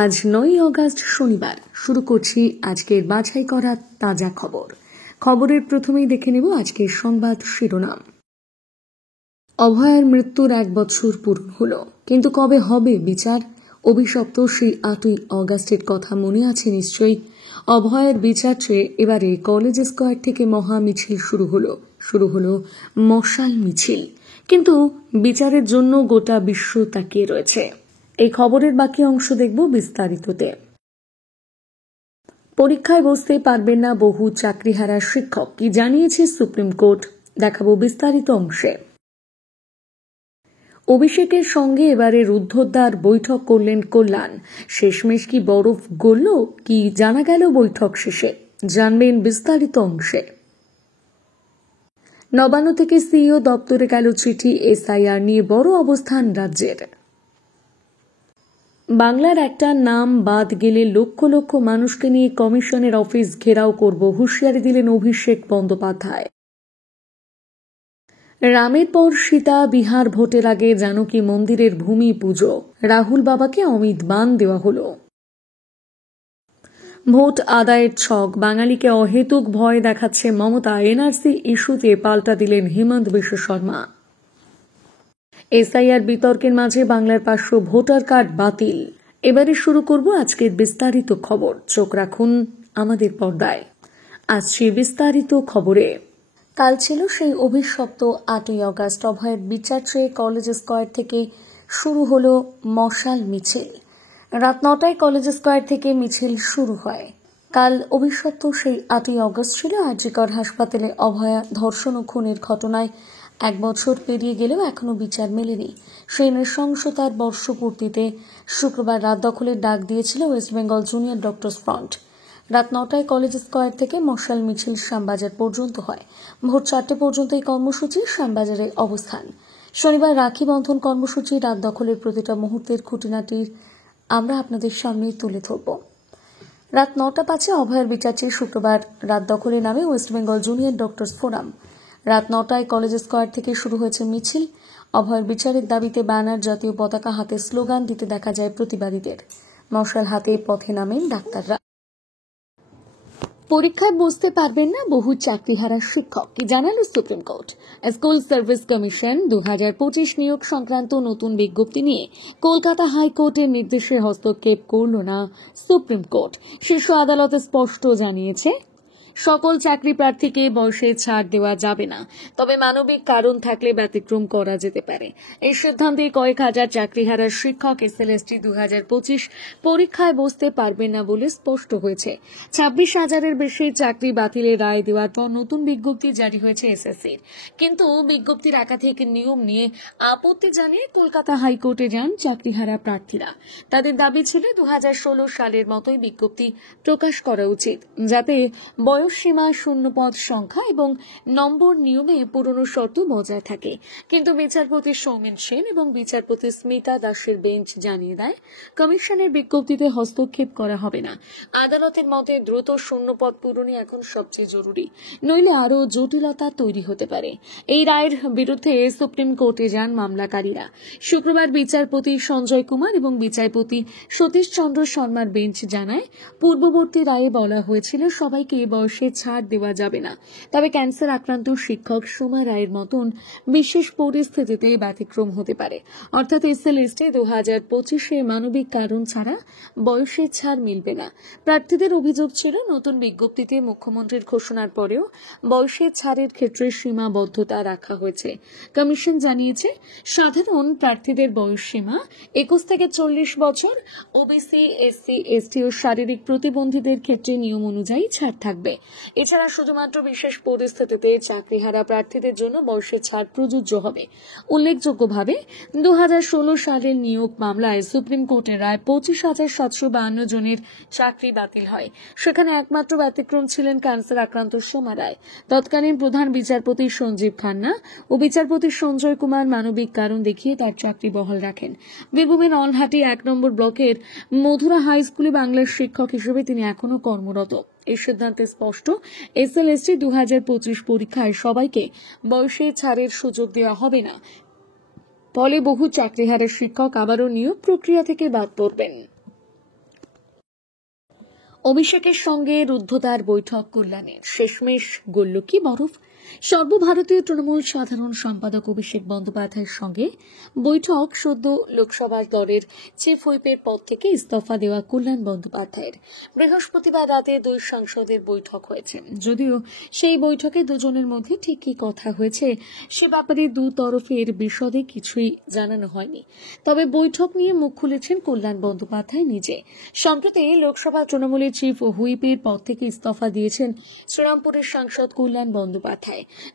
আজ 9 অগস্ট শনিবার শুরু করছি আজকের বাছাই করা তাজা খবরের প্রথমেই দেখে নেব আজকের সংবাদ শিরোনাম। অভয়ার মৃত্যুর 1 বছর পূর্ণ হলো, কিন্তু কবে হবে বিচার? অভিশপ্ত সেই 8ই অগস্টের কথা মনে আছে নিশ্চয়ই। অভয়ের বিচার চেয়ে এবারে কলেজ স্কোয়ার থেকে মহা মিছিল শুরু হলো মশাল মিছিল। কিন্তু বিচারের জন্য গোটা বিশ্ব তাকিয়ে রয়েছে। এই খবরের বাকি অংশ দেখব বিস্তারিততে। পরীক্ষায় বসতে পারবেন না বহু চাকরিহারা শিক্ষক, কি জানিয়েছে সুপ্রিম কোর্ট, দেখাবো বিস্তারিত অংশে। অভিষেকের সঙ্গে এবারে রুদ্ধদ্বার বৈঠক করলেন কল্যাণ। শেষমেশ কি বরফ গলল, কি জানা গেল বৈঠক শেষে, জানবেন বিস্তারিত অংশে। নবান্ন থেকে সিইও দপ্তরে গেল চিঠি, এসআইআর নিয়ে বড় অবস্থান রাজ্যের। বাংলার একটা নাম বাদ গেলে লক্ষ লক্ষ মানুষকে নিয়ে কমিশনের অফিস ঘেরাও করব, হুঁশিয়ারি দিলেন অভিষেক বন্দ্যোপাধ্যায়। রামের পর সীতা বিহার ভোটের আগে জানকী মন্দিরের ভূমি পুজো, রাহুল বাবাকে অমিত বাণ দেওয়া হলো। ভোট আদায়ের ছক, বাঙালিকে অহেতুক ভয় দেখাচ্ছে মমতা, এনআরসি ইস্যুতে পাল্টা দিলেন হেমন্ত বিশ্ব শর্মা। এসআইআর বিতর্কের মাঝে বাংলার 500 ভোটার কার্ড বাতিল। এবারে শুরু করব আজকের বিস্তারিত খবর, চোখ রাখুন আমাদের পর্দায়। আসছি বিস্তারিত খবরে। কাল ছিল সেই অভিশপ্ত 8ই অগস্ট। অভয়ের বিচার চেয়ে কলেজ স্কোয়ার থেকে শুরু হলো মশাল মিছিল। রাত 9টায় কলেজ স্কোয়ার থেকে মিছিল শুরু হয়। কাল অভিশপ্ত সেই 8ই অগস্ট ছিল আরজিকর হাসপাতালে অভয়া ধর্ষণ ও খুনের ঘটনায় 1 বছর পেরিয়ে গেলেও এখনো বিচার মেলেনি। সেই নৃশংসতার বর্ষপূর্তিতে শুক্রবার রাত দখলের ডাক দিয়েছিল West Bengal junior doctors front. রাত 9টায় কলেজ স্কোয়ার থেকে মশাল মিছিল শ্যামবাজার পর্যন্ত হয়। ভোর 4টে পর্যন্ত এই কর্মসূচি শ্যামবাজারে অবস্থান। শনিবার রাখি বন্ধন কর্মসূচি রাত দখলের প্রতিটা মুহূর্তের খুঁটিনাটির আমরা আপনাদের সামনে তুলে ধরব। রাত 9:05 অভয়ের বিচার চেয়ে শুক্রবার রাত দখলে নামে West Bengal junior doctors forum. রাত 9টায় কলেজ স্কোয়ার থেকে শুরু হয়েছে মিছিল। অভয়ের বিচারের দাবিতে ব্যানার, জাতীয় পতাকা হাতে স্লোগান দিতে দেখা যায় প্রতিবাদীদের। মশাল হাতে পথে নামেন ডাক্তাররা। পরীক্ষায় বসতে পারবেন না বহু চাকরিহারা শিক্ষক, কি জানালো supreme court. School service commission 2025 নিয়োগ সংক্রান্ত নতুন বিজ্ঞপ্তি নিয়ে কলকাতা হাইকোর্টের নির্দেশে হস্তক্ষেপ করল না সুপ্রিম কোর্ট। শীর্ষ আদালত স্পষ্ট জানিয়েছে, সকল চাকরি প্রার্থীকে বয়সে ছাড় দেওয়া যাবে না, তবে মানবিক কারণ থাকলে ব্যতিক্রম করা যেতে পারে। এই সিদ্ধান্তে কয়েক হাজার চাকরিহারা শিক্ষক এসএলএসটি 2025 পরীক্ষায় বসতে পারবেন না বলে স্পষ্ট হয়েছে। 26,000-এর বেশি চাকরি বাতিলের রায় দেওয়ার পর নতুন বিজ্ঞপ্তি জারি হয়েছে এসএসসির। কিন্তু বিজ্ঞপ্তির একাধিক নিয়ম নিয়ে আপত্তি জানিয়ে কলকাতা হাইকোর্টে যান চাকরিহারা প্রার্থীরা। তাদের দাবি ছিল 2016 সালের মতোই বিজ্ঞপ্তি প্রকাশ করা উচিত, যাতে বয়সসীমা, শূন্যপদ সংখ্যা এবং নম্বর নিয়মে পুরনো শর্ত বজায় থাকে। কিন্তু বিচারপতি সৌমেন সেন এবং বিচারপতি স্মিতা দাসের বেঞ্চ জানিয়ে দেয়, কমিশনের বিজ্ঞপ্তিতে হস্তক্ষেপ করা হবে না। আদালতের মতে দ্রুত শূন্যপদ পূরণই এখন সবচেয়ে জরুরি, নইলে আরও জটিলতা তৈরি হতে পারে। এই রায়ের বিরুদ্ধে সুপ্রিম কোর্টে যান মামলাকারীরা। শুক্রবার বিচারপতি সঞ্জয় কুমার এবং বিচারপতি সতীশ চন্দ্র শর্মার বেঞ্চ জানায়, পূর্ববর্তী রায়ে বলা হয়েছিল সবাইকে বয়সে ছাড় দেওয়া যাবে না, তবে ক্যান্সার আক্রান্ত শিক্ষক সোমা রায়ের মতন বিশেষ পরিস্থিতিতে ব্যতিক্রম হতে পারে। অর্থাৎ এসএলএসটি 2025-এ মানবিক কারণ ছাড়া বয়সের ছাড় মিলবে না। প্রার্থীদের অভিযোগ ছিল, নতুন বিজ্ঞপ্তিতে মুখ্যমন্ত্রীর ঘোষণার পরেও বয়সের ছাড়ের ক্ষেত্রে সীমাবদ্ধতা রাখা হয়েছে। কমিশন জানিয়েছে, সাধারণ প্রার্থীদের বয়স সীমা 21 থেকে 40 বছর, ওবিসি, এসসি, এসটি ও শারীরিক প্রতিবন্ধীদের ক্ষেত্রে নিয়ম অনুযায়ী ছাড় থাকবে। এছাড়া শুধুমাত্র বিশেষ পরিস্থিতিতে চাকরিহারা প্রার্থীদের জন্য বয়সের ছাড় প্রযোজ্য হবে। উল্লেখযোগ্যভাবে 2016 সালের নিয়োগ মামলায় সুপ্রিম কোর্টের রায় 25,752 জনের চাকরি বাতিল হয়। সেখানে একমাত্র ব্যতিক্রম ছিলেন ক্যান্সার আক্রান্ত সোমা রায়। তৎকালীন প্রধান বিচারপতি সঞ্জীব খান্না ও বিচারপতি সঞ্জয় কুমার মানবিক কারণ দেখিয়ে তার চাকরি বহাল রাখেন। বীরভূমের নলহাটি 1 নম্বর ব্লকের মধুরা হাই স্কুলে বাংলার শিক্ষক হিসেবে তিনি এখনো কর্মরত। এই সিদ্ধান্তে স্পষ্ট, এসএলএসটি 2025 পরীক্ষায় সবাইকে বয়সে ছাড়ের সুযোগ দেওয়া হবে না। ফলে বহু চাকরিহারা শিক্ষক আবারও নিয়োগ প্রক্রিয়া থেকে বাদ পড়বেন। অভিষেকের সঙ্গে রুদ্ধদ্বার বৈঠক কল্যাণের, শেষমেশ গলল কি বরফ? সর্বভারতীয় তৃণমূল সাধারণ সম্পাদক অভিষেক বন্দ্যোপাধ্যায়ের সঙ্গে বৈঠক। সদ্য লোকসভার দলের চিফ হুইপের পদ থেকে ইস্তফা দেওয়া কল্যাণ বন্দ্যোপাধ্যায়ের বৃহস্পতিবার রাতে দুই সাংসদের বৈঠক হয়েছে। যদিও সেই বৈঠকে দুজনের মধ্যে ঠিক কি কথা হয়েছে সে ব্যাপারে দু তরফের বিশদে কিছুই জানানো হয়নি। তবে বৈঠক নিয়ে মুখ খুলেছেন কল্যাণ বন্দ্যোপাধ্যায় নিজে। সম্প্রতি লোকসভা তৃণমূলের চিফ হুইপের পদ থেকে ইস্তফা দিয়েছেন শ্রীরামপুরের সাংসদ কল্যাণ বন্দ্যোপাধ্যায়।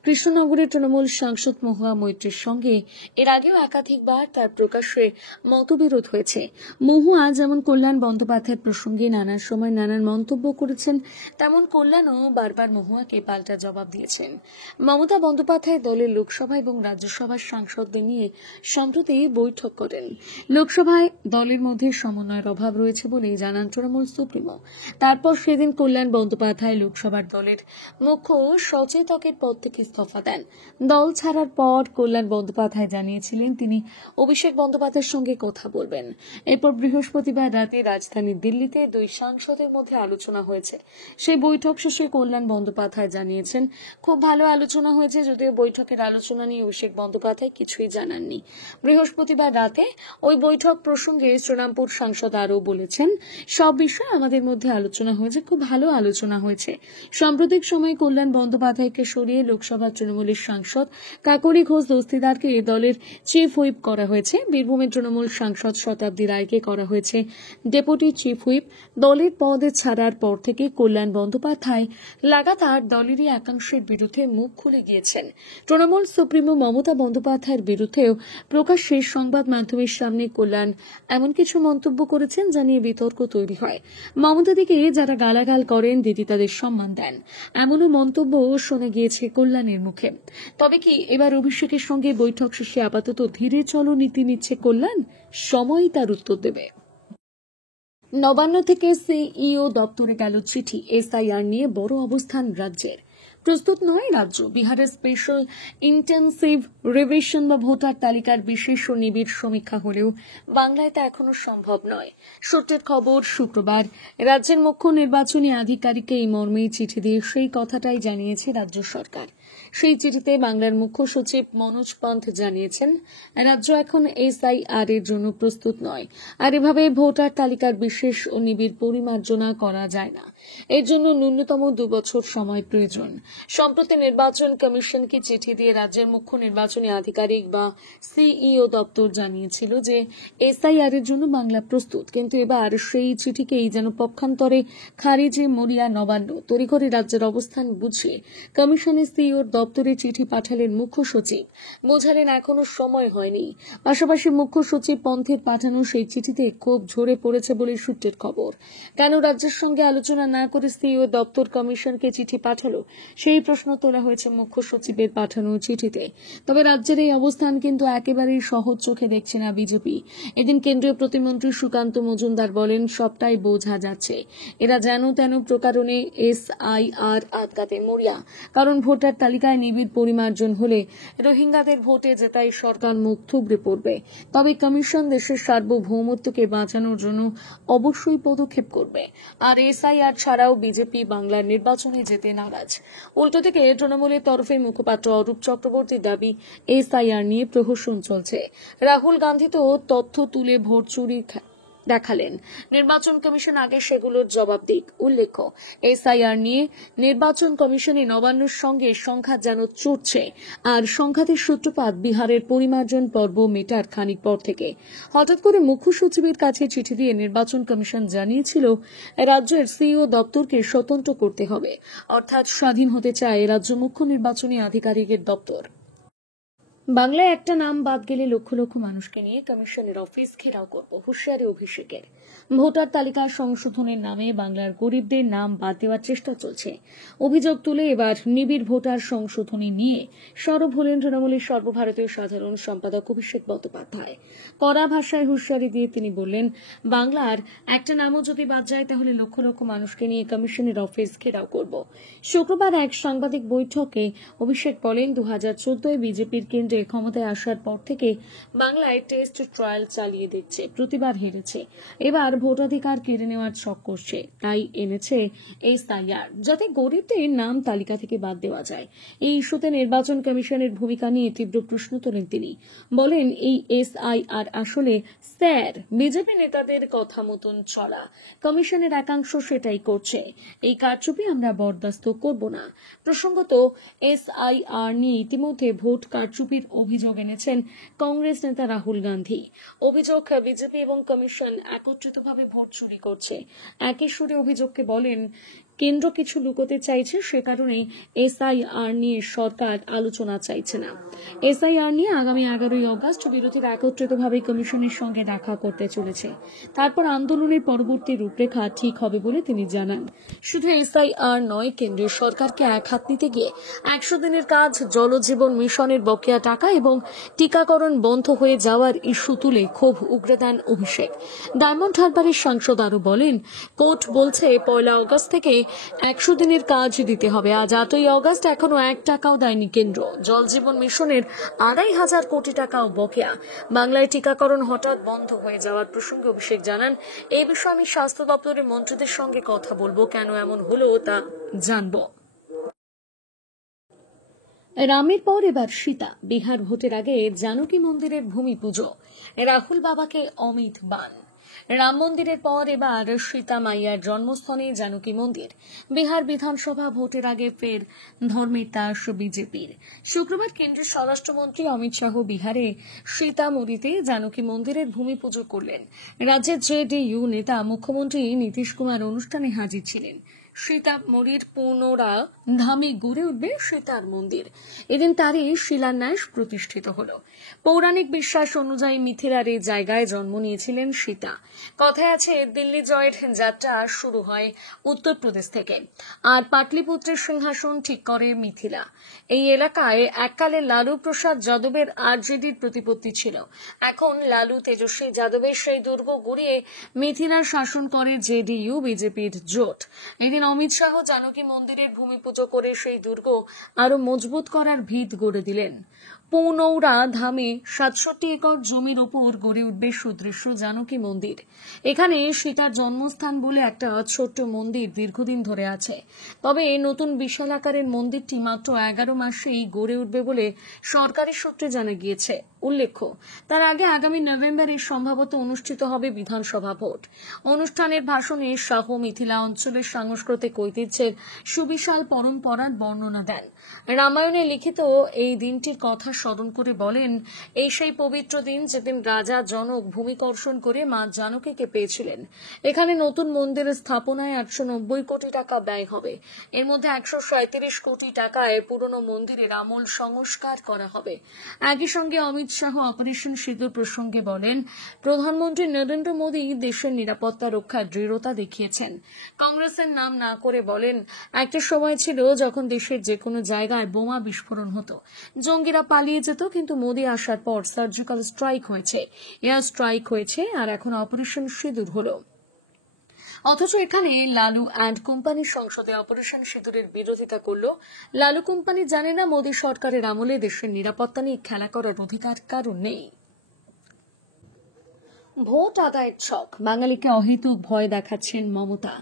কৃষ্ণনগরের তৃণমূল সাংসদ মহুয়া মৈত্রের সঙ্গে এর আগেও একাধিকবার তার প্রকাশ্যে মতবিরোধ হয়েছে। মহুয়া যেমন কল্যাণ বন্দ্যোপাধ্যায়ের প্রসঙ্গে নানান সময় নানান মন্তব্য করেছেন, তেমন কল্যাণও বারবার মহুয়াকে পাল্টা জবাব দিয়েছেন। মমতা বন্দ্যোপাধ্যায় দলের লোকসভা এবং রাজ্যসভার সাংসদদের নিয়ে সম্প্রতি বৈঠক করেন। লোকসভায় দলের মধ্যে সমন্বয়ের অভাব রয়েছে বলে জানান তৃণমূল সুপ্রিমো। তারপর সেদিন কল্যাণ বন্দ্যোপাধ্যায় লোকসভার দলের মুখ্য সচেতকের পদ থেকে ইস্তফা দেন। দল ছাড়ার পর কল্যাণ বন্দ্যোপাধ্যায় জানিয়েছিলেন তিনি অভিষেক বন্দ্যোপাধ্যায়ের সঙ্গে কথা বলবেন। এরপর বৃহস্পতিবার রাতে রাজধানী দিল্লিতে দুই সাংসদের মধ্যে আলোচনা হয়েছে। সেই বৈঠক শেষে কল্যাণ বন্দ্যোপাধ্যায় জানিয়েছেন খুব ভালো আলোচনা হয়েছে, যদিও বৈঠকের আলোচনা নিয়ে অভিষেক বন্দ্যোপাধ্যায় কিছুই জানাননি। বৃহস্পতিবার রাতে ওই বৈঠক প্রসঙ্গে শ্রীরামপুর সাংসদ আরও বলেছেন, সব বিষয়ে আমাদের মধ্যে আলোচনা হয়েছে, খুব ভালো আলোচনা হয়েছে। সাম্প্রতিক সময়ে কল্যাণ বন্দ্যোপাধ্যায়কে সরিয়ে লোকসভা তৃণমূলের সাংসদ কাকলি ঘোষ দস্তিদারকে দলের চিফ হুইপ করা হয়েছে। বীরভূমের তৃণমূল সাংসদ শতাব্দী রায়কে করা হয়েছে ডেপুটি চিফ হুইপ। দলের পদ ছাড়ার পর থেকে কল্যাণ বন্দ্যোপাধ্যায় লাগাতার দলেরই একাংশের বিরুদ্ধে মুখ খুলে গিয়েছেন। তৃণমূল সুপ্রিমো মমতা বন্দ্যোপাধ্যায়ের বিরুদ্ধেও প্রকাশ্যে সংবাদ মাধ্যমের সামনে কল্যাণ এমন কিছু মন্তব্য করেছেন যা নিয়ে বিতর্ক তৈরি হয়। মমতা দিকে যারা গালাগাল করেন দিদি তাদের সম্মান দেন, এমনও মন্তব্য শোনা গিয়েছে কল্যাণের মুখে। তবে কি এবার অভিষেকের সঙ্গে বৈঠক শেষে আপাতত ধীরে চলো নীতি নিচ্ছে কল্যাণ? সময়ই তার উত্তর দেবে। নবান্ন থেকে সিইও দপ্তরে গেল চিঠি, এসআইআর নিয়ে বড় অবস্থান রাজ্যের। প্রস্তুত নয় রাজ্য। বিহারের স্পেশাল ইন্টেন্সিভ রিভিশন বা ভোটার তালিকার বিশেষ ও নিবিড় সমীক্ষা হলেও বাংলায় তা এখনো সম্ভব নয়। সূত্রের খবর, শুক্রবার রাজ্যের মুখ্য নির্বাচনী আধিকারিককে এই মর্মে চিঠি দিয়ে সেই কথাটাই জানিয়েছে রাজ্য সরকার। সেই চিঠিতে বাংলার মুখ্য সচিব মনোজ পন্থ জানিয়েছেন, রাজ্য এখন এসআইআর এর জন্য প্রস্তুত নয়, আর এভাবে ভোটার তালিকার বিশেষ ও নিবিড় পরিমার্জনা করা যায় না। এর জন্য ন্যূনতম 2 বছর সময় প্রয়োজন। সম্প্রতি নির্বাচন কমিশনকে চিঠি দিয়ে রাজ্যের মুখ্য নির্বাচনী আধিকারিক বা সিইও দপ্তর জানিয়েছিল যে এসআইআর এর জন্য বাংলা প্রস্তুত, কিন্তু এবার সেই চিঠিকেই যেন পক্ষান্তরে খারিজে মরিয়া নবান্ন। তড়িঘড়ি রাজ্যের অবস্থান বুঝে কমিশনের সিইও দপ্তরে চিঠি পাঠালেন মুখ্য সচিব। বোঝালেন এখনো সময় হয়নি। পাশাপাশি মুখ্য সচিব পন্থের পাঠানো সেই চিঠিতে ক্ষোভ ঝরে পড়েছে বলে সূত্রের খবর। কেন রাজ্যের সঙ্গে আলোচনা না করে সিইও দপ্তর কমিশনকে চিঠি পাঠালো, সেই প্রশ্ন তোলা হয়েছে মুখ্য সচিবের পাঠানো চিঠিতে। তবে রাজ্যের এই অবস্থান কিন্তু একেবারেই সহজ চোখে দেখছে না বিজেপি। এদিন কেন্দ্রীয় প্রতিমন্ত্রী সুকান্ত মজুমদার বলেন, সবটাই বোঝা যাচ্ছে এরা যেন তেন প্রকারণে এসআইআর আটকাতে মরিয়া। কারণ ভোটার তালিকায় নিবিড় পরিমার্জন হলে রোহিঙ্গাদের ভোটে জেতাই সরকার মুখ থুবড়ে পড়বে। তবে কমিশন দেশের সার্বভৌমত্বকে বাঁচানোর জন্য অবশ্যই পদক্ষেপ করবে। আর এসআইআর ছাড়াও বিজেপি বাংলার নির্বাচনে যেতে নারাজ। উল্টো দিকে তৃণমূলের তরফে মুখপাত্র অরূপ চক্রবর্তীর দাবি, এসআইআর নিয়ে প্রহসন চলছে। রাহুল গান্ধী তো তথ্য তুলে ভোট চুরি দেখালেন, নির্বাচন কমিশন আগে সেগুলোর জবাব দিক। উল্লেখ্য, এসআইআর নিয়ে নির্বাচন কমিশনে নবান্নর সঙ্গে সংঘাত যেন চড়ছে। আর সংঘাতের সূত্রপাত বিহারের পরিমার্জন পর্ব মেটার খানিক পর থেকে। হঠাৎ করে মুখ্য সচিবের কাছে চিঠি দিয়ে নির্বাচন কমিশন জানিয়েছিল রাজ্যের সিইও দপ্তরকে স্বতন্ত্র করতে হবে, অর্থাৎ স্বাধীন হতে চায় রাজ্য মুখ্য নির্বাচনী আধিকারিকের দপ্তর। বাংলায় একটা নাম বাদ গেলে লক্ষ লক্ষ মানুষকে নিয়ে কমিশনের অফিস ঘেরাও করব, হুঁশিয়ারি অভিষেকের। ভোটার তালিকা সংশোধনের নামে বাংলার গরিবদের নাম বাদ দেওয়ার চেষ্টা চলছে। অভিযোগ তুলে এবার নিবিড় ভোটার সংশোধনী নিয়ে সরব হলেন তৃণমূলের সর্বভারতীয় সাধারণ সম্পাদক অভিষেক বন্দ্যোপাধ্যায়। কড়া ভাষায় হুঁশিয়ারি দিয়ে তিনি বললেন, বাংলার একটা নামও যদি বাদ যায় তাহলে লক্ষ লক্ষ মানুষকে নিয়ে কমিশনের অফিস ঘেরাও করব। শুক্রবার এক সাংবাদিক বৈঠকে অভিষেক বলেন, 2014 বিজেপির কেন্দ্রে যে ক্ষমতায় আসার পর থেকে বাংলায় টেস্ট ট্রায়াল চালিয়ে দেখছে, প্রতিবার হেরেছে। এবার ভোটাধিকার কেড়ে নেওয়ার ছক করছে, তাই এনেছে এসআইআর, যাতে গরিবদের নাম তালিকা থেকে বাদ দেওয়া যায়। এই ইস্যুতে নির্বাচন কমিশনের ভূমিকা নিয়ে তীব্র প্রশ্ন তোলেন তিনি। বলেন, এই এসআইআর আসলে স্যার বিজেপি নেতাদের কথা মতন চলা, কমিশনের একাংশ সেটাই করছে। এই কারচুপি আমরা বরদাস্ত করব না। প্রসঙ্গত, এসআইআর নিয়ে ইতিমধ্যে ভোট কারচুপির অভিযোগ এনেছেন কংগ্রেস নেতা রাহুল গান্ধী। অভিযোগ, বিজেপি এবং কমিশন একত্রিতভাবে ভোট চুরি করছে। একই সুরে অভিযোগকে বলেন, কেন্দ্র কিছু লুকোতে চাইছে, সে কারণে এসআইআর নিয়ে সরকার আলোচনা চাইছে না। এসআইআর নিয়ে আগামী 11ই অগস্ট বিরোধীরা একত্রিতভাবে কমিশনের সঙ্গে দেখা করতে চলেছে। তারপর আন্দোলনের পরবর্তী রূপরেখা ঠিক হবে বলে তিনি জানান। শুধু এসআইআর নয়, কেন্দ্রীয় সরকারকে এক হাত নিতে গিয়ে 100 দিনের কাজ, জলজীবন মিশনের বকেয়া টাকা এবং টিকাকরণ বন্ধ হয়ে যাওয়ার ইস্যু তুলে ক্ষোভ উগরে দেন অভিষেক। ডায়মন্ড হারবারের সাংসদ আরও বলেন, কোর্ট বলছে 1 অগস্ট থেকে 100 দিনের কাজ দিতে হবে। আজ 8ই অগস্ট, এখনো 1 টাকাও দেয়নি কেন্দ্র। জলজীবন মিশনের 2,500 কোটি টাকাও বকেয়া। বাংলায় টিকাকরণ হঠাৎ বন্ধ হয়ে যাওয়ার প্রসঙ্গে অভিষেক জানান, এই বিষয়ে আমি স্বাস্থ্য দপ্তরের মন্ত্রীদের সঙ্গে কথা বলবো, কেন এমন হলো তা জানবো। রামের পর এবার সীতা। বিহার ভোটের আগে জানকী মন্দিরের ভূমি পুজো, রাহুল বাবাকে অমিত বান। রাম মন্দিরের পর এবার সীতা মাইয়ার জন্মস্থানে জানকী মন্দির। বিহার বিধানসভা ভোটের আগে ফের ধর্মের তাস বিজেপির। শুক্রবার কেন্দ্রীয় স্বরাষ্ট্রমন্ত্রী অমিত শাহ বিহারে সীতামড়িতে জানকী মন্দিরের ভূমি পুজো করলেন। রাজ্যের জেডিইউ নেতা মুখ্যমন্ত্রী নীতিশ কুমার অনুষ্ঠানে হাজির ছিলেন। সীতামড়ির পুনরা ধামে গড়ে উঠবে সীতার মন্দির। এদিন তারই শিলান্যাস প্রতিষ্ঠিত হল। পৌরাণিক বিশ্বাস অনুযায়ী মিথিলার এই জায়গায় জন্ম নিয়েছিলেন সীতা। কথায় আছে, দিল্লি জয়ের যাত্রা শুরু হয় উত্তরপ্রদেশ থেকে, আর পাটলিপুত্রের সিংহাসন ঠিক করে মিথিলা। এই এলাকায় এককালে লালু প্রসাদ যাদবের আরজেডির প্রতিপত্তি ছিল। এখন লালু তেজস্বী যাদবের সেই দুর্গ গুড়িয়ে মিথিলার শাসন করে জেডিইউ বিজেপির জোট। এদিন অমিত শাহ জানকী মন্দিরের ভূমি পুজো করে সেই দুর্গ আরো মজবুত করার ভিত গড়ে দিলেন। পুনৌরা ধামে 67 একর জমির ওপর গড়ে উঠবে সুদৃশ্য জানকী মন্দির। এখানে সীতার জন্মস্থান বলে একটা ছোট্ট মন্দির দীর্ঘদিন ধরে আছে। তবে নতুন বিশাল আকারের মন্দিরটি মাত্র 11 মাসেই গড়ে উঠবে বলে সরকারি সূত্রে জানা গিয়েছে। উল্লেখ্য, তার আগে আগামী নভেম্বরে সম্ভবত অনুষ্ঠিত হবে বিধানসভা ভোট। অনুষ্ঠানের ভাষণে শাহ মিথিলা অঞ্চলের সাংস্কৃতিক ঐতিহ্যের সুবিশাল পরম্পরার বর্ণনা দেন। রামায়ণে লিখিত এই দিনটির কথা স্মরণ করে বলেন, এই সেই পবিত্র দিন যেদিন রাজা জনক ভূমিকর্ষণ করে মা জানকীকে পেয়েছিলেন। এখানে নতুন মন্দিরের স্থাপনায় 890 কোটি টাকা ব্যয় হবে। এর মধ্যে 137 কোটি টাকায় পুরনো মন্দিরের আমূল সংস্কার করা হবে। একই সঙ্গে অমিত শাহ অপারেশন সিঁদুর প্রসঙ্গে বলেন, প্রধানমন্ত্রী নরেন্দ্র মোদী দেশের নিরাপত্তা রক্ষার দৃঢ়তা দেখিয়েছেন। কংগ্রেসের নাম না করে বলেন, একটা সময় ছিল যখন দেশের যে কোনো জায়গায় বোমা বিস্ফোরণ হতো, জঙ্গিরা পালিয়ে যেত, কিন্তু মোদী আসার পর সার্জিক্যাল স্ট্রাইক হয়েছে, এয়ার স্ট্রাইক হয়েছে, আর এখন অপারেশন সিঁদুর হলো। অথচ এখানে লালু অ্যান্ড কোম্পানি সংসদে অপারেশন সিঁদুরের বিরোধিতা করল। লালু কোম্পানি জানে না মোদী সরকারের আমলে দেশের নিরাপত্তা নিয়ে খেলা করার অধিকার কারণ নেই। ভোট আদায়ের ছক, বাঙালিকে অহেতুক ভয় দেখাচ্ছেন মমতা।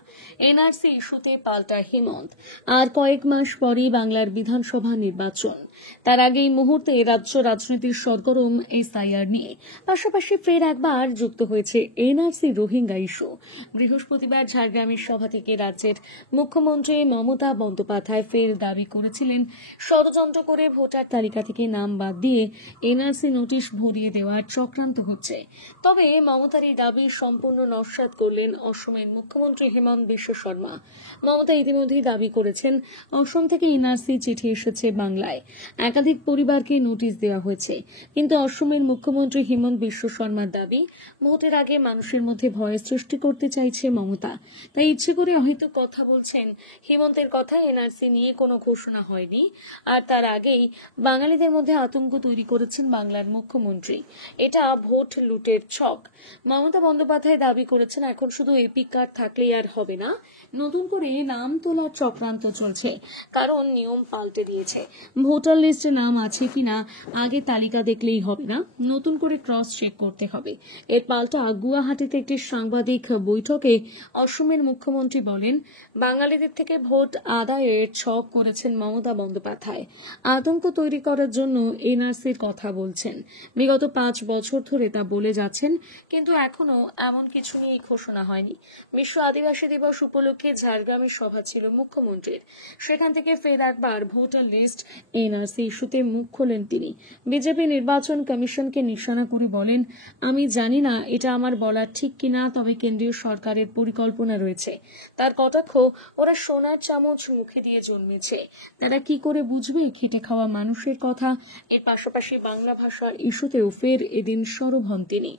এনআরসি ইস্যুতে পাল্টা হেমন্ত। আর কয়েক মাস পরই বাংলার বিধানসভা নির্বাচন। তার আগে এই মুহূর্তে রাজ্য রাজনীতির সরগরম এসআইআর নিয়ে। পাশাপাশি ফের একবার যুক্ত হয়েছে এনআরসি রোহিঙ্গা ইস্যু। বৃহস্পতিবার ঝাড়গ্রামের সভা থেকে রাজ্যের মুখ্যমন্ত্রী মমতা বন্দ্যোপাধ্যায় ফের দাবি করেছিলেন, ষড়যন্ত্র করে ভোটার তালিকা থেকে নাম বাদ দিয়ে এনআরসি নোটিশ ভরিয়ে দেওয়ার চক্রান্ত হচ্ছে। তবে মমতার এই দাবি সম্পূর্ণ নস্যাৎ করলেন অসমের মুখ্যমন্ত্রী হেমন্ত বিশ্ব শর্মা। মমতা ইতিমধ্যেই দাবি করেছেন, অসম থেকে এনআরসি চিঠি এসেছে বাংলায়, একাধিক পরিবারকে নোটিশ দেওয়া হয়েছে। কিন্তু অসমের মুখ্যমন্ত্রী হেমন্ত বিশ্ব শর্মার দাবি, ভোটের আগে মানুষের মধ্যে ভয়ের সৃষ্টি করতে চাইছে মমতা, তাই ইচ্ছে করে হয়তো কথা বলছেন। হেমন্তের কথা, এনআরসি নিয়ে কোনো ঘোষণা হয়নি, আর তার আগেই বাঙালিদের মধ্যে আতঙ্ক তৈরি করেছেন বাংলার মুখ্যমন্ত্রী। এটা ভোট লুটের ছক। মমতা বন্দ্যোপাধ্যায় দাবি করেছেন, এখন শুধু এপিক কার্ড থাকলেই আর হবে না, নতুন করে নাম তোলার চক্রান্ত চলছে, কারণ নিয়ম পাল্টে দিয়েছে। ভোটার ভোটার লিস্টে নাম আছে কিনা আগে তালিকা দেখলেই হবে না, নতুন করে ক্রস চেক করতে হবে। এর পাল্টা গুয়াহাটিতে একটি সাংবাদিক বৈঠকে অসমের মুখ্যমন্ত্রী বলেন, বাঙালিদের থেকে ভোট আদায়ের ছক করেছেন মমতা বন্দ্যোপাধ্যায়। আতঙ্ক তৈরি করার জন্য এনআরসির কথা বলছেন। বিগত 5 বছর ধরে তা বলে যাচ্ছেন, কিন্তু এখনো এমন কিছু নিয়ে ঘোষণা হয়নি। বিশ্ব আদিবাসী দিবস উপলক্ষে ঝাড়গ্রামে সভা ছিল মুখ্যমন্ত্রীর। সেখান থেকে ফের একবার ভোটার লিস্ট এনআরসি ইস্যুতে মুখ খোলেন তিনি। বিজেপি নির্বাচন কমিশনকে নিশানা করে বলেন, আমি জানি না এটা আমার বলা ঠিক কিনা, তবে কেন্দ্রীয় সরকারের পরিকল্পনা রয়েছে। তার কটাক্ষ, ওরা সোনার চামচ মুখে দিয়ে জন্মেছে, তারা কি করে বুঝবে খেটে খাওয়া মানুষের কথা। এর পাশাপাশি বাংলা ভাষার ইস্যুতেও ফের এদিন সরব হন তিনি।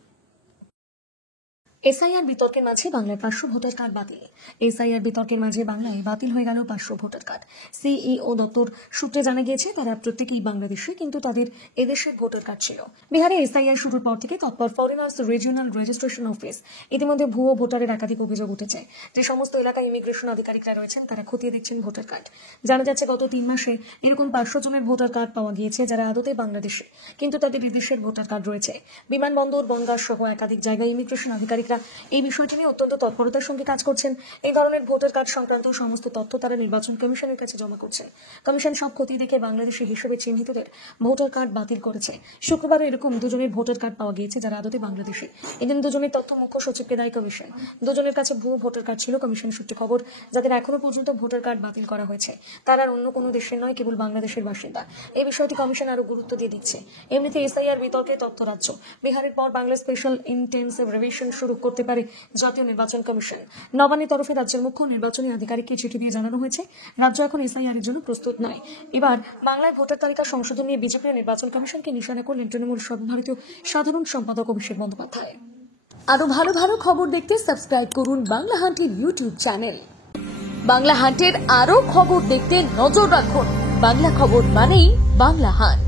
এসআইআর বিতর্কের মাঝে বাংলায় 500 ভোটার কার্ড বাতিল। এসআইআর বিতর্কের মাঝে বাংলায় বাতিল হয়ে গেল 500 ভোটার কার্ড। সিইও দপ্তর সূত্রে জানা গিয়েছে, তারা প্রত্যেকেই বাংলাদেশি, কিন্তু তাদের এদেশের ভোটার কার্ড ছিল। বিহারে এসআইআর শুরুর পর থেকে তৎপর ফরেনার্স রিজিওনাল রেজিস্ট্রেশন অফিস ইতিমধ্যে ভুয়ো ভোটারের একাধিক অভিযোগ উঠেছে। যে সমস্ত এলাকায় ইমিগ্রেশন আধিকারিকরা রয়েছেন তারা খতিয়ে দেখছেন ভোটার কার্ড। জানা যাচ্ছে, গত 3 মাসে এরকম 500 জনের ভোটার কার্ড পাওয়া গিয়েছে, যারা আদতে বাংলাদেশি, কিন্তু তাদের বিদেশের ভোটার কার্ড রয়েছে। বিমানবন্দর, বনগাঁ সহ একাধিক জায়গায় ইমিগ্রেশন আধিকারিকরা এই বিষয়টি নিয়ে অত্যন্ত তৎপরতার সঙ্গে কাজ করছেন। এই ধরনের ভোটার কার্ড সংক্রান্ত সমস্ত তথ্য তারা নির্বাচন কমিশনের কাছে জমা করছেন। কমিশন সব খতিয়ে দেখে বাংলাদেশি হিসেবে চিহ্নিতদের ভোটার কার্ড বাতিল করেছে। শুক্রবার এরকম 2 জনের ভোটার কার্ড পাওয়া গিয়েছে, যারা আদতে বাংলাদেশি। এদিন 2 জনের তথ্য মুখ্য সচিবকে দেয় কমিশন। 2 জনের কাছে ভুয়ো ভোটার কার্ড ছিল। কমিশন সূত্রে খবর, যাদের এখনো পর্যন্ত ভোটার কার্ড বাতিল করা হয়েছে তারা আর অন্য কোনো দেশের নয়, কেবল বাংলাদেশের বাসিন্দা। এই বিষয়টি কমিশন আরো গুরুত্ব দিয়ে দিচ্ছে। এমনিতে এসআইআর বিতর্কে তথ্য রাজ্য। বিহারের পর বাংলা স্পেশাল ইন্টেন্সিভ রিভিশন শুরু করতে পারে জাতীয় নির্বাচন কমিশন। নবান্নের তরফে রাজ্যের মুখ্য নির্বাচনী আধিকারিককে চিঠি দিয়ে জানানো হয়েছে, রাজ্য এখন এসআইআর এর জন্য প্রস্তুত নয়। এবার বাংলায় ভোটার তালিকা সংশোধন নিয়ে বিজেপি নির্বাচন কমিশনকে নিশানা করলেন তৃণমূল সর্বভারতীয় সাধারণ সম্পাদক অভিষেক বন্দ্যোপাধ্যায়। আরো ভালো ভালো খবর দেখতে সাবস্ক্রাইব করুন বাংলা হান্টের ইউটিউব চ্যানেল। বাংলা হান্টের আরো খবর দেখতে নজর রাখুন। বাংলা খবর মানেই বাংলা হান্ট।